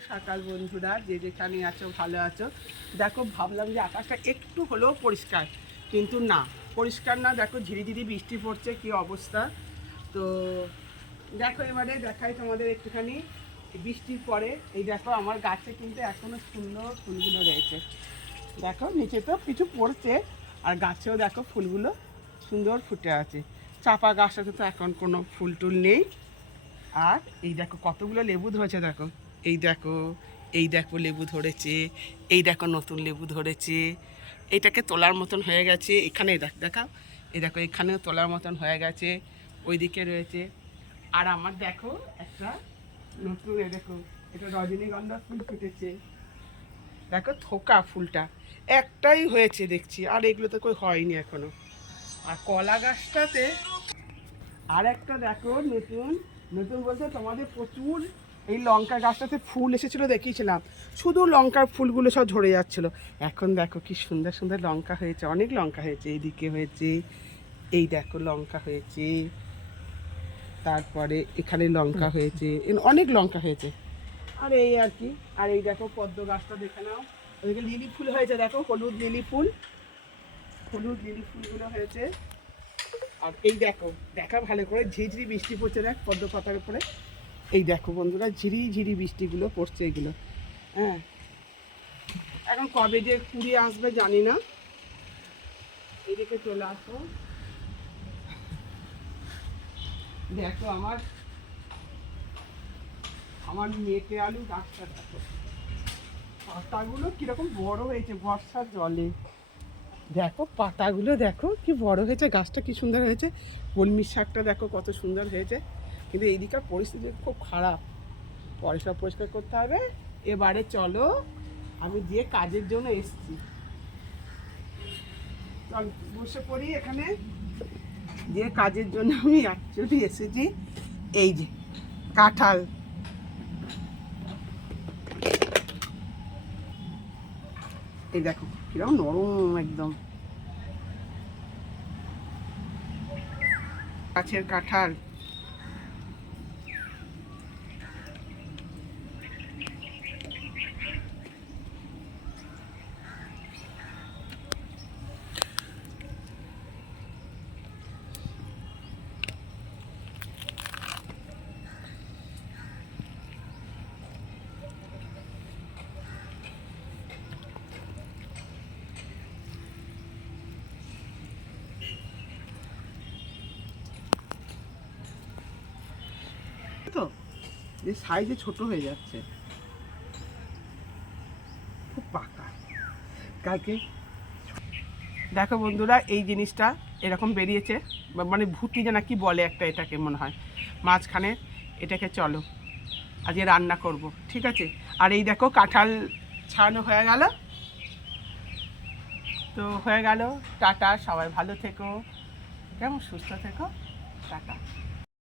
সকাল বন্ধুরা, যে যেখানে আছো, ভালো আছো। দেখো, ভাবলাম যে আকাশটা একটু হলেও পরিষ্কার, কিন্তু না। পরিষ্কার না, দেখো ঝিরিঝিরি বৃষ্টি পড়ছে, কি অবস্থা। তো দেখো, এবারে দেখাই তোমাদের একটুখানি বৃষ্টির পরে। এই দেখো, আমার গাছে কিন্তু এখনও সুন্দর ফুলগুলো রয়েছে। দেখো, নিচে তো কিছু পড়ছে, আর গাছেও দেখো, ফুলগুলো সুন্দর ফুটে আছে। চাপা গাছটাতে তো এখন কোনো ফুল টুল নেই। আর এই দেখো, কতগুলো লেবু ধরেছে, দেখো। এই দেখো এই দেখো লেবু ধরেছে, এই দেখো নতুন লেবু ধরেছে। এইটাকে তোলার মতন হয়ে গেছে। এখানে দেখ, দেখাও। এই দেখো, এখানেও তোলার মতন হয়ে গেছে। ওইদিকে রয়েছে। আর আমার দেখো একটা নতুন এ দেখো, এটা রজনীগন্ধা ফুল ফুটেছে। দেখো থোকা ফুলটা। একটাই হয়েছে দেখছি, আর এগুলো তো কই হয়নি এখনও। আর কলা গাছটাতে আর একটা দেখো নতুন নতুন বলতে তোমাদের প্রচুর এই লঙ্কা গাছটাতে ফুল এসেছিল দেখিয়েছিলাম। শুধু লঙ্কার ফুলগুলো সব ঝরে যাচ্ছিল। এখন দেখো কি সুন্দর সুন্দর লঙ্কা হয়েছে, অনেক লঙ্কা হয়েছে, এইদিকে হয়েছে, এই দেখো লঙ্কা হয়েছে, তারপরে এখানে লঙ্কা হয়েছে অনেক লঙ্কা হয়েছে। আর এই আর কি, আর এই দেখো পদ্ম গাছটা দেখে নাও। ওদিকে লিলি ফুল হয়েছে, দেখো হলুদ লিলি ফুল। হলুদ লিলি ফুলগুলো হয়েছে। আর এই দেখো, দেখা ভালো করে ঝিঝিরি বৃষ্টি পড়ছে দেখ পদ্ম পাতার উপরে। এই দেখো বন্ধুরা, ঝিরি ঝিরি বৃষ্টিগুলো পড়ছে এগুলো। হ্যাঁ। এখন কবে যে কুড়িয়ে আসবে জানি না। এদিকে চলে আসো। দেখো আমার আমার মেটে আলু গাছটা দেখো। পাতাগুলো কীরকম বড় হয়েছে বর্ষার জলে। দেখো পাতাগুলো দেখো কি বড় হয়েছে, গাছটা কি সুন্দর হয়েছে। কলমি শাকটা দেখো কত সুন্দর হয়েছে। কিন্তু এইদিকার পরিস্থিতি খুব খারাপ। পরিষ্কার পরিষ্কার করতে হবে। এবারে চলো, আমি যে কাজের জন্য এসেছি। চল, বসে পড়ি এখানে। যে কাজের জন্য আমি অ্যাকচুয়ালি এসেছি। এই যে, কাঁঠাল। এই দেখো, কীরকম নরম একদম। গাছের কাঁঠাল। তো? যে সাইজে ছোট হয়ে যাচ্ছে। খুব পাকা। কালকে দেখো বন্ধুরা, এই জিনিসটা এরকম বেরিয়েছে। মানে ভুতি যে নাকি বলে একটা এটাকে মনে হয়। মাঝখানে এটাকে চলো, আজকে রান্না করব, ঠিক আছে? আর এই দেখো কাঁঠাল ছাড়ানো হয়ে গেল। তো হয়ে গেল। টাটা, সবাই ভালো থেকো। কেমন সুস্থ থেকো? টাটা।